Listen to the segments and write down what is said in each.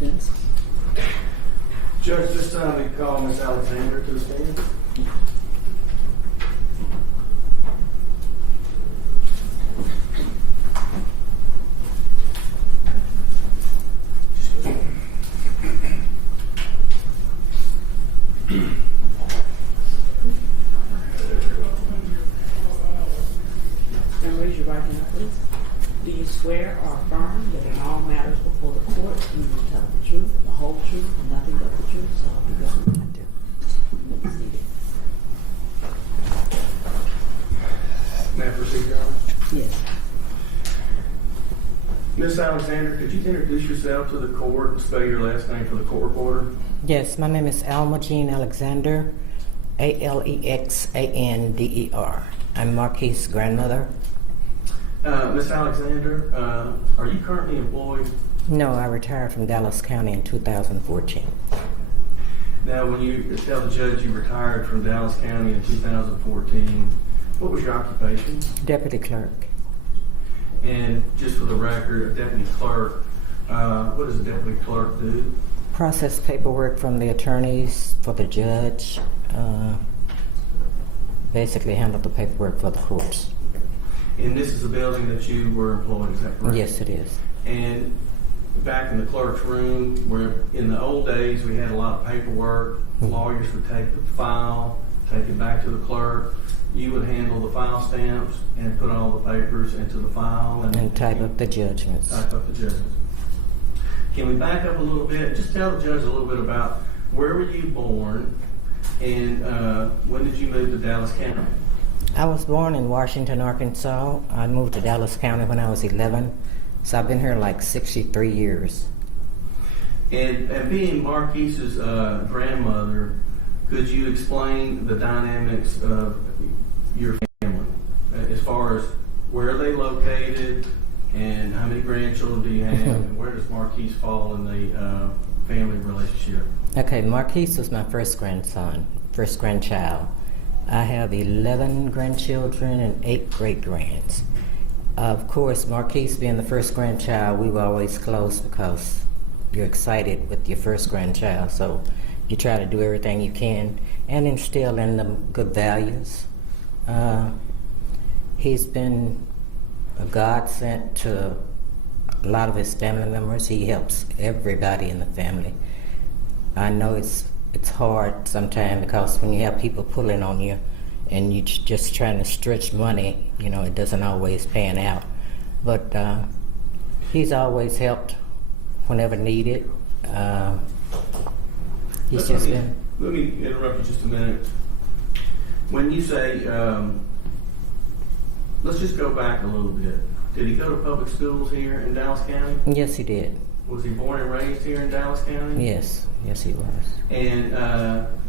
defense. Judge, this time we call Ms. Alexander to the stand. Now raise your right hand, please. Do you swear or affirm that in all matters before the court you will tell the truth, the whole truth, and nothing but the truth? So help you God. I do. You may be seated. May I proceed, Your Honor? Yes. Ms. Alexander, could you introduce yourself to the court and spell your last name for the court reporter? Yes, my name is Alma Jean Alexander, Alexander. I'm Marquis' grandmother. Ms. Alexander, are you currently employed? No, I retired from Dallas County in 2014. Now, when you tell the judge you retired from Dallas County in 2014, what was your occupation? Deputy clerk. And just for the record, a deputy clerk, what does a deputy clerk do? Process paperwork from the attorneys for the judge. Basically handle the paperwork for the courts. And this is a building that you were employed, is that correct? Yes, it is. And back in the clerk's room, where in the old days we had a lot of paperwork, lawyers would take the file, take it back to the clerk. You would handle the file stamps and put all the papers into the file. And type up the judgments. Type up the judgments. Can we back up a little bit? Just tell the judge a little bit about where were you born and when did you move to Dallas County? I was born in Washington, Arkansas. I moved to Dallas County when I was 11, so I've been here like 63 years. And being Marquis's grandmother, could you explain the dynamics of your family as far as where are they located and how many grandchildren do you have and where does Marquis fall in the family relationship? Okay, Marquis was my first grandchild. I have 11 grandchildren and 8 great-grands. Of course, Marquis being the first grandchild, we were always close because you're excited with your first grandchild, so you try to do everything you can and instill in them good values. He's been a godsend to a lot of his family members. He helps everybody in the family. I know it's hard sometimes because when you have people pulling on you and you just trying to stretch money, you know, it doesn't always pan out. But he's always helped whenever needed. Let me interrupt you just a minute. When you say, let's just go back a little bit. Did he go to public schools here in Dallas County? Yes, he did. Was he born and raised here in Dallas County? Yes, he was. And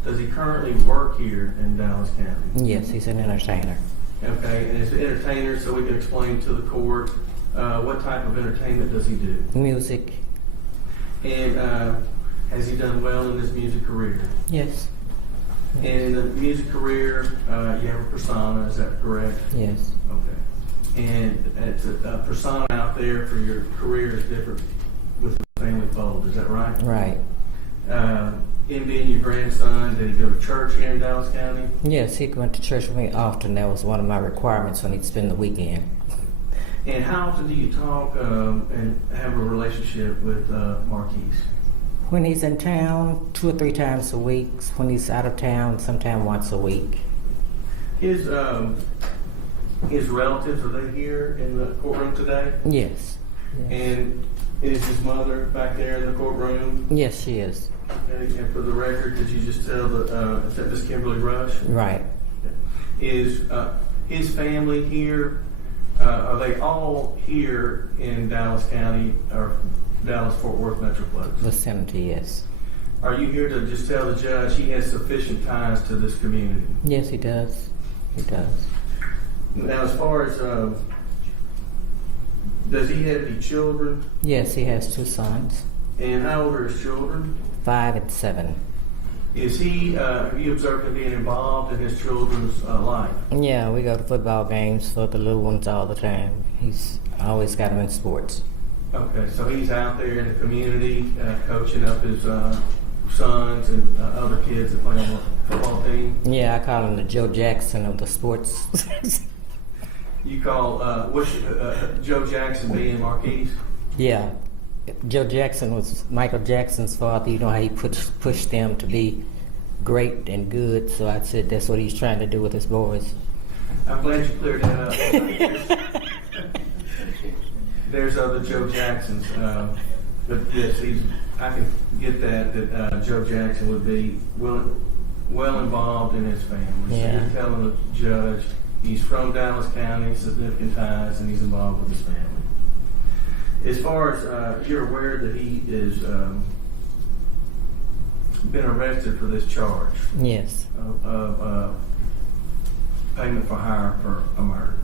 does he currently work here in Dallas County? Yes, he's an entertainer. Okay, and as an entertainer, so we can explain to the court, what type of entertainment does he do? Music. And has he done well in his music career? Yes. And in the music career, you have a persona, is that correct? Yes. Okay. And it's a persona out there for your career is different with the family fold, is that right? Right. Him being your grandson, did he go to church here in Dallas County? Yes, he went to church with me often. That was one of my requirements when he'd spend the weekend. And how often do you talk and have a relationship with Marquis? When he's in town, 2 or 3 times a week. When he's out of town, sometime once a week. His relatives, are they here in the courtroom today? Yes. And is his mother back there in the courtroom? Yes, she is. Okay. And for the record, could you just tell is that Miss Kimberly Rush? Right. Is his family here? Are they all here in Dallas County or Dallas-Fort Worth Metroplex? Vicinity, yes. Are you here to just tell the judge he has sufficient ties to this community? Yes, he does. He does. Now, as far as, does he have any children? Yes, he has 2 sons. And how old are his children? 5 and 7. Is he, have you observed him being involved in his children's life? Yeah, we go to football games for the little ones all the time. He's always got them in sports. Okay, so he's out there in the community coaching up his sons and other kids that play on the football team. Yeah, I call him the Joe Jackson of the sports. You call Joe Jackson being Marquise? Yeah. Joe Jackson was Michael Jackson's father. You know how he pushed them to be great and good. So I said that's what he's trying to do with his boys. I'm glad you cleared that up. There's other Joe Jacksons, but yes, I can get that Joe Jackson would be well involved in his family. Yeah. So you're telling the judge he's from Dallas County, significant ties, and he's involved with his family. As far as you're aware that he is been arrested for this charge Yes. of payment for hire for a murder.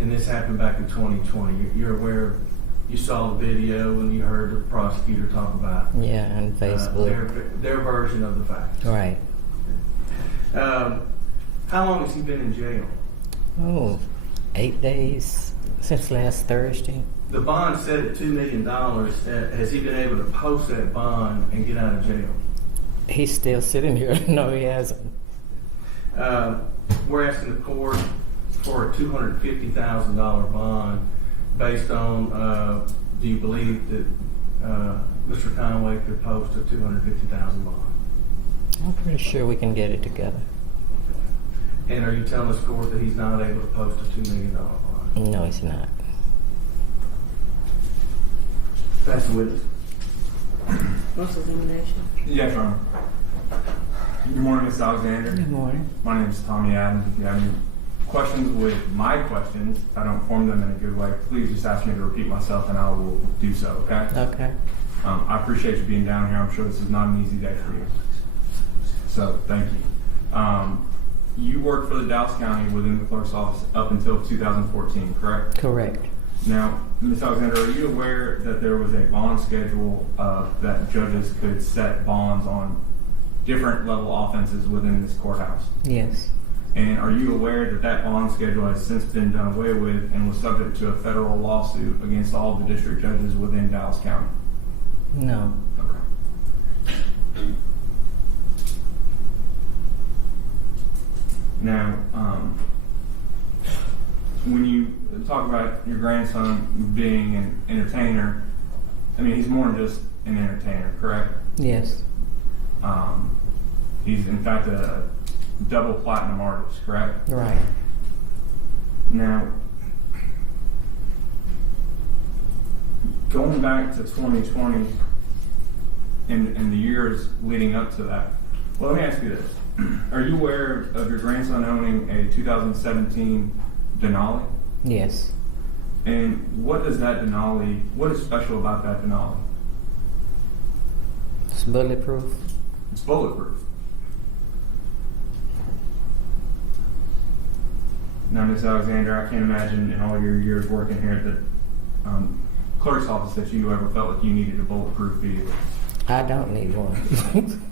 And this happened back in 2020. You're aware, you saw the video and you heard the prosecutor talk about Yeah, on Facebook. their version of the facts. Right. How long has he been in jail? Oh, 8 days since last Thursday. The bond set at $2 million. Has he been able to post that bond and get out of jail? He's still sitting here. No, he hasn't. We're asking the court for a $250,000 bond based on, do you believe that Mr. Conway could post a $250,000 bond? I'm pretty sure we can get it together. And are you telling this court that he's not able to post a $2 million bond? No, he's not. That's the witness. Cross-examination. Yes, Your Honor. Good morning, Ms. Alexander. Good morning. My name is Tommy Adams. If you have any questions with my questions, if I don't form them in a good way, please just ask me to repeat myself and I will do so, okay? Okay. I appreciate you being down here. I'm sure this is not an easy day for you. So, thank you. You worked for the Dallas County within the clerk's office up until 2014, correct? Correct. Now, Ms. Alexander, are you aware that there was a bond schedule that judges could set bonds on different level offenses within this courthouse? Yes. And are you aware that that bond schedule has since been done away with and was subject to a federal lawsuit against all the district judges within Dallas County? No. Okay. Now, when you talk about your grandson being an entertainer, I mean, he's more than just an entertainer, correct? Yes. He's in fact a double platinum artist, correct? Right. Now, going back to 2020 and the years leading up to that, well, let me ask you this. Are you aware of your grandson owning a 2017 Denali? Yes. And what does that Denali, what is special about that Denali? It's bulletproof. It's bulletproof. Now, Ms. Alexander, I can't imagine in all your years working here at the clerk's office that you ever felt like you needed a bulletproof vehicle. I don't need one.